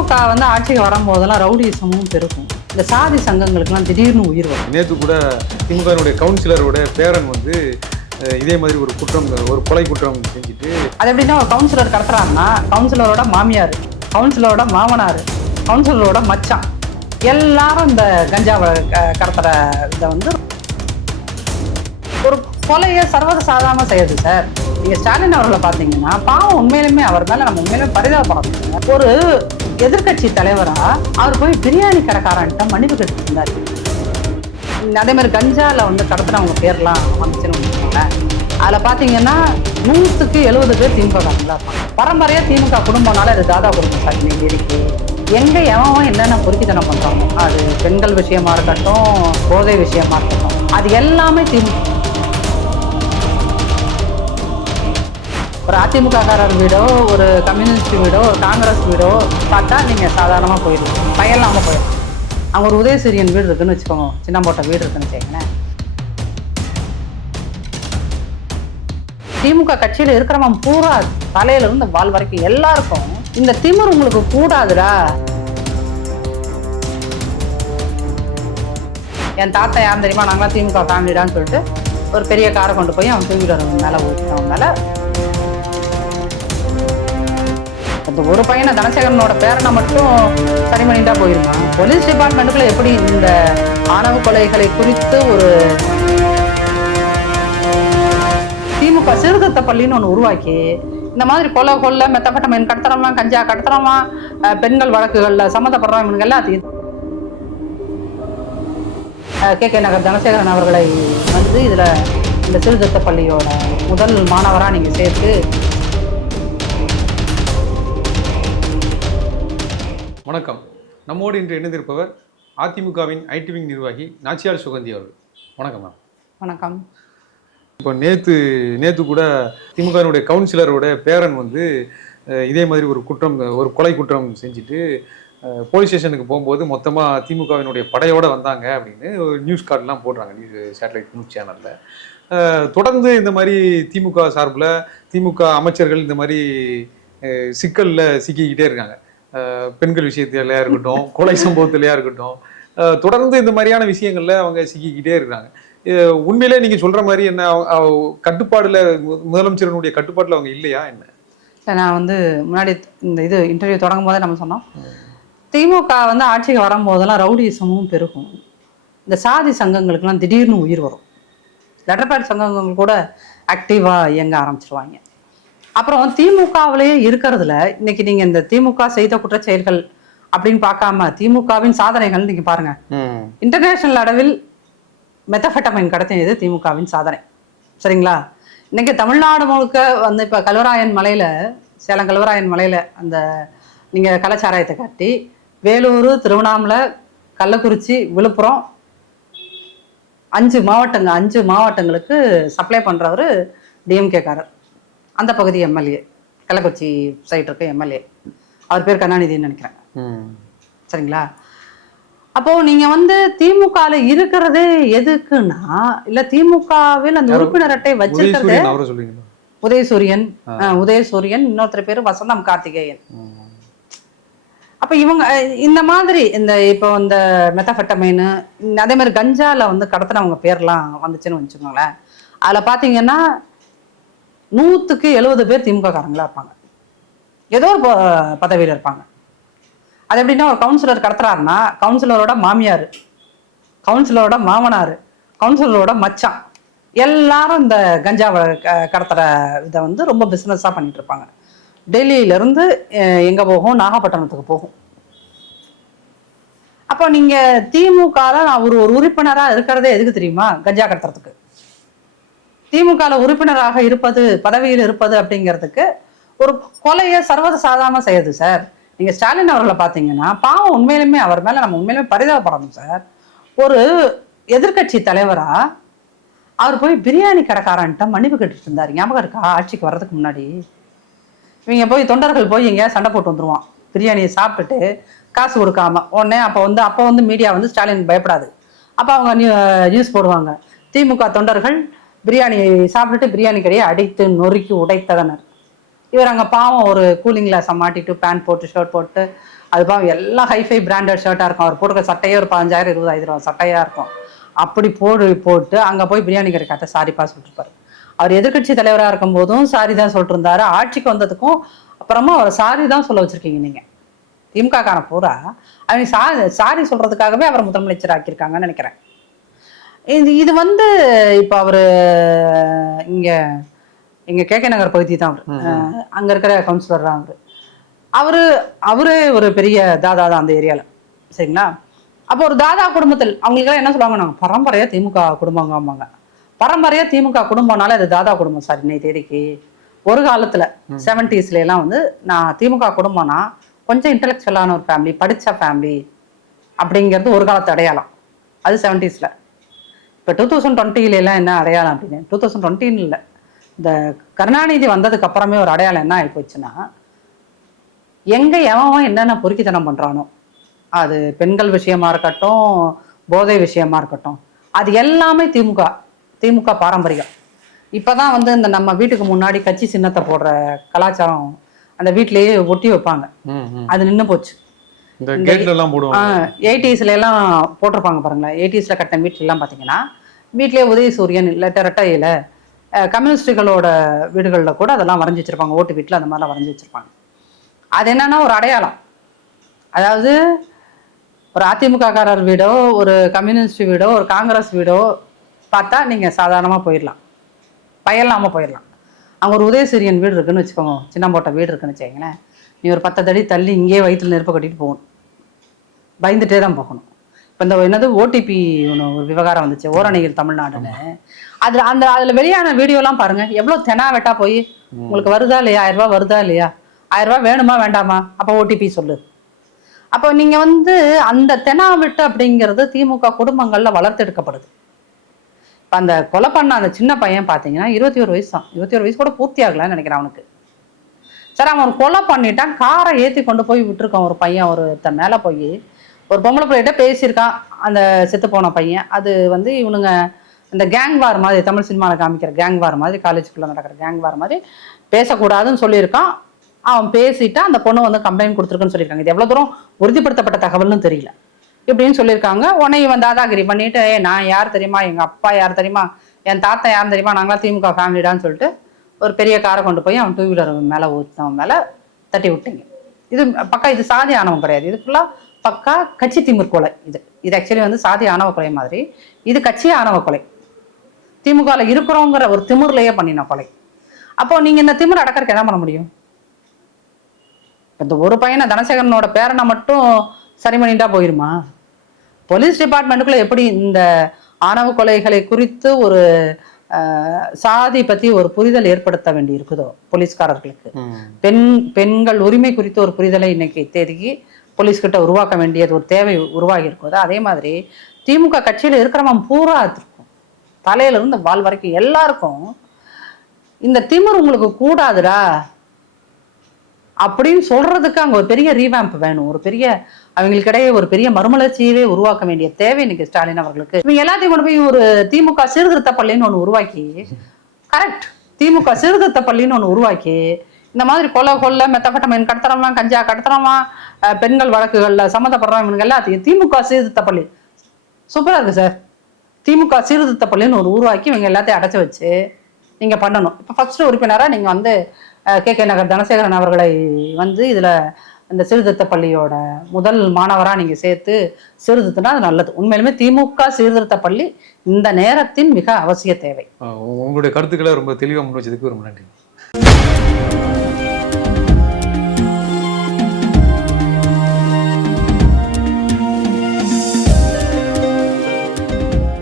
திமுக வந்து ஆட்சிக்கு வரும்போதெல்லாம் ரவுடிசமும் பெருகும். இந்த சாதி சங்கங்களுக்கெல்லாம் திடீர்னு உயிர் வரும். நேற்று கூட திமுகனுடைய கவுன்சிலரோட பேரன் வந்து இதே மாதிரி ஒரு குற்றம் ஒரு கொலை குற்றம் செஞ்சுட்டு அது எப்படின்னா கவுன்சிலர் கடத்துறாங்கன்னா கவுன்சிலரோட மாமியார் கவுன்சிலரோட மாமனார் கவுன்சிலரோட மச்சான் எல்லாரும் இந்த கஞ்சாவை கடத்துற இதை வந்து ஒரு கொலையை சர்வத சாதாரண செய்யுது சார். நீங்க ஸ்டாலின் அவர்களை பார்த்தீங்கன்னா பாவம் உண்மையிலுமே அவர் மேல நம்ம உண்மையிலுமே பரிதாபப்படணும் ஒரு எதிர்க்கட்சி தலைவரா அவர் போய் பிரியாணி கடைக்காரன்ட்ட மன்னிப்பு கேட்டு இருந்தார் அதே மாதிரி கஞ்சால வந்து கடத்துறவங்க பேர்லாம் வந்துச்சுன்னு வச்சுக்கோங்களேன். அதில் பார்த்தீங்கன்னா நூற்றுக்கு எழுபது பேர் திமுக இருப்பாங்க. பரம்பரையாக திமுக குடும்பம்னால அது தாதா குடும்பம் சார் இருக்கு. எங்கே எவன் என்னென்ன பொறுக்கித்தனம் பண்ணுறாங்க அது பெண்கள் விஷயமா இருக்கட்டும் போதை விஷயமா இருக்கட்டும் அது எல்லாமே திமுக ஒரு அதிமுககாரர் வீடோ ஒரு கம்யூனிஸ்ட் வீடோ ஒரு காங்கிரஸ் வீடோ பார்த்தா நீங்கள் சாதாரணமாக போயிடலாம் பயம் இல்லாமல் போயிடலாம் அங்கே ஒரு உதயசூரியன் வீடு இருக்குன்னு வச்சுக்கோங்க. சின்னம்போட்ட வீடு இருக்குன்னு வச்சுக்கோங்களேன். திமுக கட்சியில் இருக்கிறவன் பூரா தலையிலிருந்து வால் வரைக்கும் எல்லாருக்கும் இந்த திமிர் உங்களுக்கு கூடாதுடா. என் தாத்தா யார் தெரியுமா? நாங்களாம் திமுக ஃபேமிலிடான்னு சொல்லிட்டு ஒரு பெரிய காரை கொண்டு போய் அவன் டூ வீலர் மேலே ஊற்றினவன் மேலே அந்த ஒரு பையனை தனசேகரனோட பேரனை மட்டும் சரி பண்ணிட்டா போயிருக்கான் போலீஸ் டிபார்ட்மெண்ட்டுக்குள்ள எப்படி இந்த ஆணவ கொலைகளை குறித்து ஒரு திமுக சீர்திருத்த பள்ளின்னு ஒன்று உருவாக்கி இந்த மாதிரி கொலை கொல்ல மெத்தப்பட்ட மீன் கடத்துறவன் கஞ்சா கடத்துறவன் பெண்கள் வழக்குகளில் சம்மந்தப்படுறவன் இவனுங்க எல்லாத்தையும் கே. கே. நகர் தனசேகரன் அவர்களை வந்து இதில் இந்த சீர்திருத்த பள்ளியோட முதல் மாணவராக நீங்கள் சேர்த்து வணக்கம். நம்மோடு இன்று இணைந்திருப்பவர் அதிமுகவின் ஐடி விங் நிர்வாகி நாச்சியார் சுகந்தி அவர்கள். வணக்கம் மேம். வணக்கம். இப்போ நேற்று நேற்று கூட திமுகனுடைய கவுன்சிலரோட பேரன் வந்து இதே மாதிரி ஒரு குற்றம் ஒரு கொலை குற்றம் செஞ்சுட்டு போலீஸ் ஸ்டேஷனுக்கு போகும்போது மொத்தமாக திமுகவினுடைய படையோட வந்தாங்க அப்படின்னு ஒரு நியூஸ் கார்டெலாம் போடுறாங்க நியூஸ் சேட்டலைட் நியூஸ் சேனலில். தொடர்ந்து இந்த மாதிரி திமுக சார்பில் திமுக அமைச்சர்கள் இந்த மாதிரி சிக்கல்ல சிக்கிக்கிட்டே இருக்காங்க. பெண்கள் விஷயத்திலையா இருக்கட்டும் கொலை சம்பவத்திலையா இருக்கட்டும் தொடர்ந்து இந்த மாதிரியான விஷயங்கள்ல அவங்க சிக்கிக்கிட்டே இருக்காங்க அஹ், உண்மையிலே நீங்க சொல்ற மாதிரி என்ன கட்டுப்பாடுல முதலமைச்சரனுடைய கட்டுப்பாட்டுல அவங்க இல்லையா என்ன? நான் வந்து முன்னாடி இந்த இது இன்டர்வியூ தொடங்கும் போதே நம்ம சொன்னோம். திமுக வந்து ஆட்சிக்கு வரும்போதெல்லாம் ரவுடிசமும் பெருகும். இந்த சாதி சங்கங்களுக்கெல்லாம் திடீர்னு உயிர் வரும். லெட்டர் பேட் சங்கங்கள் கூட ஆக்டிவாக இயங்க ஆரம்பிச்சிருவாங்க. அப்புறம் திமுகவிலேயே இருக்கிறதுல இன்னைக்கு நீங்கள் இந்த திமுக செய்த குற்றச்செயல்கள் அப்படின்னு பார்க்காம திமுகவின் சாதனைகள் நீங்கள் பாருங்க. இன்டர்நேஷனல் அளவில் மெத்தஃபெட்டமைன் கடத்தியது திமுகவின் சாதனை. சரிங்களா? இன்னைக்கு தமிழ்நாடு முழுக்க வந்து இப்போ கல்வராயன் மலையில் சேலம் கல்வராயன் மலையில் அந்த நீங்கள் கலாச்சாரத்தை காட்டி வேலூர் திருவண்ணாமலை கள்ளக்குறிச்சி விழுப்புரம் அஞ்சு மாவட்டங்க அஞ்சு மாவட்டங்களுக்கு சப்ளை பண்ணுறவர் டிஎம்கேக்காரர் அந்த பகுதி எம்எல்ஏ கள்ளக்குறிச்சி சைட் இருக்க எம்எல்ஏ அவர் பேர் கருணாநிதின்னு நினைக்கிறேன். சரிங்களா? அப்போ நீங்க வந்து திமுகல இருக்கிறதே எதுக்குன்னா இல்ல திமுகவில் அந்த? உறுப்பினர் அட்டை வச்சிருக்கிறது உதயசூரியன் உதயசூரியன் இன்னொருத்தர் பேரு வசந்தம் கார்த்திகேயன். அப்ப இவங்க இந்த மாதிரி இந்த இப்போ இந்த மெத்தஃபெட்டமைனு அதே மாதிரி கஞ்சால வந்து கடத்தினவங்க பேர்லாம் வந்துச்சுன்னு வச்சுக்கோங்களேன். அதுல பாத்தீங்கன்னா நூற்றுக்கு எழுபது பேர் திமுக காரங்களா இருப்பாங்க. ஏதோ ஒரு ப- இருப்பாங்க. அது எப்படின்னா ஒரு கவுன்சிலர் கடத்துறாருன்னா கவுன்சிலரோட மாமியார் கவுன்சிலரோட மாமனார் கவுன்சிலரோட மச்சான் எல்லாரும் இந்த கஞ்சாவை க- இதை வந்து ரொம்ப பிஸ்னஸாக பண்ணிட்டு இருப்பாங்க. டெல்லியிலேருந்து எங்கே போகும்? நாகப்பட்டினத்துக்கு போகும். அப்போ நீங்கள் திமுகவில் நான் ஒரு ஒரு உறுப்பினராக இருக்கிறதே எதுக்கு தெரியுமா? கஞ்சா கடத்துறதுக்கு. திமுகவில் உறுப்பினராக இருப்பது பதவியில் இருப்பது அப்படிங்கிறதுக்கு ஒரு கொலையை சர்வத சாதாரண செய்யுது சார். நீங்கள் ஸ்டாலின் அவர்களை பார்த்தீங்கன்னா பாவம் உண்மையிலுமே அவர் மேலே நம்ம உண்மையிலுமே பரிதாபப்படணும் சார். ஒரு எதிர்க்கட்சி தலைவராக அவர் போய் பிரியாணி கடைக்காரன்ட்ட மன்னிப்பு கேட்டுட்டு இருந்தார். ஞாபகம் இருக்கா? ஆட்சிக்கு வர்றதுக்கு முன்னாடி. இவங்க போய் தொண்டர்கள் போய் எங்கேயா சண்டை போட்டு வந்துருவான். பிரியாணியை சாப்பிட்டுட்டு காசு கொடுக்காம. உடனே அப்போ வந்து அப்போ வந்து மீடியா வந்து ஸ்டாலின் பயப்படாது. அப்போ அவங்க நியூ நியூஸ் போடுவாங்க. திமுக தொண்டர்கள் பிரியாணி சாப்பிட்டுட்டு பிரியாணி கடையை அடித்து நொறுக்கி உடைத்ததனர். இவர் அங்கே பாவம் ஒரு கூலிங் கிளாஸை மாட்டிட்டு பேண்ட் போட்டு ஷர்ட் போட்டு அது பாவம் எல்லாம் ஹைஃபை பிராண்டட் ஷர்ட்டாக இருக்கும். அவர் போட்டுக்க சட்டையே ஒரு பதினஞ்சாயிரம் இருபதாயிரம் ரூபா சட்டையாக இருக்கும். அப்படி போடு போட்டு அங்கே போய் பிரியாணி கடை கட்ட சாரிப்பா சொல்லிட்டுருப்பாரு அவர் எதிர்க்கட்சி தலைவராக இருக்கும் போதும் சாரி தான் சொல்லிட்டுருந்தாரு. ஆட்சிக்கு வந்ததுக்கும் அப்புறமா அவர் சாரி தான் சொல்ல வச்சிருக்கீங்க நீங்கள் திமுக காரணம் பூரா அவங்க சா சாரி சொல்கிறதுக்காகவே அவர் முதலமைச்சர் ஆக்கியிருக்காங்கன்னு நினைக்கிறேன். இது இது வந்து இப்போ அவர் இங்கே இங்கே கே கே நகர் பகுதி தான் அவர். அங்கே இருக்கிற கவுன்சிலர் தான் அவர். அவரு அவரே ஒரு பெரிய தாதா தான் அந்த ஏரியாவில் சரிங்களா? அப்போ ஒரு தாதா குடும்பத்தில் அவங்களுக்கெல்லாம் என்ன சொல்லுவாங்க? நாங்கள் பரம்பரையா திமுக குடும்பங்கம்பாங்க பரம்பரையா திமுக குடும்பம்னால அது தாதா குடும்பம் சார் இன்னைக்கு தேதிக்கு. ஒரு காலத்துல செவன்டிஸ்ல எல்லாம் வந்து நான் திமுக குடும்பம்னா கொஞ்சம் இன்டெலெக்சுவலான ஒரு ஃபேமிலி படிச்ச ஃபேமிலி அப்படிங்கிறது ஒரு காலத்து அடையாளம். அது செவன்டிஸ்ல இப்போ டூ தௌசண்ட் டுவெண்ட்டில எல்லாம் என்ன அடையாளம் அப்படின்னு? டூ தௌசண்ட் டுவெண்ட்டின்னு இல்லை. இந்த கருணாநிதி வந்ததுக்கு அப்புறமே ஒரு அடையாளம் என்ன ஆகி போச்சுன்னா எங்க எவன் என்னென்ன பொறுக்கித்தனம் பண்றானோ அது பெண்கள் விஷயமா இருக்கட்டும் போதை விஷயமா இருக்கட்டும் அது எல்லாமே திமுக திமுக பாரம்பரியம். இப்பதான் வந்து இந்த நம்ம வீட்டுக்கு முன்னாடி கட்சி சின்னத்தை போடுற கலாச்சாரம் அந்த வீட்டிலேயே ஒட்டி வைப்பாங்க. அது நின்று போச்சு. எயிட்டிஸ்ல எல்லாம் போட்டிருப்பாங்க பாருங்களேன். எயிட்டிஸ்ல கட்டின வீட்டுல எல்லாம் பாத்தீங்கன்னா வீட்டிலேயே உதய சூரியன் இல்லை ரெட்டையில கம்யூனிஸ்டுகளோட வீடுகளில் கூட அதெல்லாம் வரைஞ்சி வச்சுருப்பாங்க. ஓட்டு வீட்டில் அந்த மாதிரிலாம் வரைஞ்சி வச்சுருப்பாங்க. அது என்னன்னா ஒரு அடையாளம். அதாவது ஒரு அதிமுககாரர் வீடோ ஒரு கம்யூனிஸ்ட் வீடோ ஒரு காங்கிரஸ் வீடோ பார்த்தா நீங்கள் சாதாரணமாக போயிடலாம். பயலாமல் போயிடலாம். அங்கே ஒரு உதயசூரியன் வீடு இருக்குன்னு வச்சுக்கோங்க. சின்னம்போட்ட வீடு இருக்குன்னு வச்சுக்கோங்களேன். நீ ஒரு பத்து தடி தள்ளி இங்கேயே வயிற்றுல நெருப்பு கட்டிட்டு போகணும். பயந்துட்டே தான் போகணும். இப்போ இந்த என்னது ஓடிபி ஒன்று ஒரு விவகாரம் வந்துச்சு ஓரணிகள் தமிழ்நாடுன்னு அதில் அந்த அதில் வெளியான வீடியோலாம் பாருங்க. எவ்வளோ தெனா வெட்டா போய் உங்களுக்கு வருதா இல்லையா? ஆயிரம் ரூபாய் வருதா இல்லையா? ஆயிரம் ரூபாய் வேணுமா வேண்டாமா? அப்போ ஓடிபி சொல்லு. அப்போ நீங்க வந்து அந்த தெனா வெட்டு அப்படிங்கிறது திமுக குடும்பங்கள்ல வளர்த்தெடுக்கப்படுது இப்போ அந்த கொலை பண்ண அந்த சின்ன பையன் பார்த்தீங்கன்னா இருபத்தி ஒரு வயசு தான். இருபத்தி ஒரு வயசு கூட பூர்த்தி ஆகலைன்னு நினைக்கிறேன் அவனுக்கு. சரி அவன் கொலை பண்ணிட்டான். காரை ஏற்றி கொண்டு போய் விட்டுருக்கான் ஒரு பையன் ஒருத்தன் மேலே போய். ஒரு பொம்பளை பிள்ளைகிட்ட பேசியிருக்கான் அந்த செத்து போன பையன். அது வந்து இவனுங்க இந்த கேங் வார் மாதிரி தமிழ் சினிமாவில் காமிக்கிற கேங் வார் மாதிரி காலேஜுக்குள்ளே நடக்கிற கேங் வார் மாதிரி பேசக்கூடாதுன்னு சொல்லியிருக்கான். அவன் பேசிட்டு அந்த பொண்ணு வந்து கம்ப்ளைண்ட் கொடுத்துருக்குன்னு சொல்லியிருக்காங்க. இது எவ்வளோ தூரம் உறுதிப்படுத்தப்பட்ட தகவல்னு தெரியல. இப்படின்னு சொல்லியிருக்காங்க. உடனே இவன் தாதாகிரி பண்ணிட்டு ஏ நான் யார் தெரியுமா? எங்கள் அப்பா யார் தெரியுமா? என் தாத்தா யார் தெரியுமா? நாங்களாம் திமுக ஃபேமிலிடான்னு சொல்லிட்டு ஒரு பெரிய காரை கொண்டு போய் அவன் டூ வீலர் மேலே ஊற்றவன் மேலே தட்டி விட்டீங்க. இது பக்கா இது சாதி ஆனவன் கிடையாது. இது ஃபுல்லாக பக்கா கட்சி திமிர் கொலை இது. இது ஆக்சுவலி வந்து சாதி ஆணவ கொலை மாதிரி. இது கட்சி ஆணவ கொலை. திமுகவில் இருக்கிறோங்கிற ஒரு திமிர்லையே பண்ணின கொலை. அப்போ நீங்கள் இந்த திமிர் அடக்கறதுக்கு என்ன பண்ண முடியும்? இந்த ஒரு பையனை தனசேகரனோட பேரனை மட்டும் சரி பண்ணிட்டா போயிருமா? போலீஸ் டிபார்ட்மெண்ட்டுக்குள்ள எப்படி இந்த ஆணவ கொலைகளை குறித்து ஒரு சாதி பத்தி ஒரு புரிதல் ஏற்படுத்த வேண்டி இருக்குதோ? போலீஸ்காரர்களுக்கு. பெண் பெண்கள் உரிமை குறித்த ஒரு புரிதலை இன்னைக்கு தேதிக்கு போலீஸ் கிட்ட உருவாக்க வேண்டியது ஒரு தேவை உருவாகி இருக்குதோ அதே மாதிரி திமுக கட்சியில் இருக்கிறவன் பூரா இருக்கும் தலையிலிருந்து வால் வரைக்கும் எல்லாருக்கும் இந்த திமிர் உங்களுக்கு கூடாதுடா அப்படின்னு சொல்றதுக்கு அங்கே ஒரு பெரிய ரீவேம்ப் வேணும். ஒரு பெரிய அவங்களுக்கிடையே ஒரு பெரிய மறுமலர்ச்சியவே உருவாக்க வேண்டிய தேவை இன்னைக்கு ஸ்டாலின் அவர்களுக்கு. இவங்க எல்லாத்தையும் கொண்டு போய் ஒரு திமுக சீர்திருத்த பள்ளின்னு ஒன்று உருவாக்கி கரெக்ட் திமுக சீர்திருத்த பள்ளின்னு ஒன்று உருவாக்கி இந்த மாதிரி கொலை கொல்ல மெத்தப்பட்டமன் கடத்துறவன் கஞ்சா கடத்துறவன் பெண்கள் வழக்குகளில் சம்மந்தப்படுறவன் இவனுங்க எல்லாத்தையும் திமுக சீர்திருத்த பள்ளி சூப்பராக இருக்கு சார். திமுக சீர்திருத்த பள்ளின்னு ஒரு உருவாக்கி இவங்க எல்லாத்தையும் அடைச்சி வச்சு நீங்கள் பண்ணணும். இப்போ ஃபர்ஸ்ட் உறுப்பினராக நீங்கள் வந்து கே. கே. நகர் தனசேகரன் அவர்களை வந்து இதில் இந்த சீர்திருத்த பள்ளியோட முதல் மாணவராக நீங்கள் சேர்த்து சீர்திருத்தினா அது நல்லது. உண்மையிலுமே திமுக சீர்திருத்த பள்ளி இந்த நேரத்தின் மிக அவசிய தேவை. உங்களுடைய கருத்துக்களை ரொம்ப தெளிவாக முன் வச்சதுக்கு ரொம்ப நன்றி.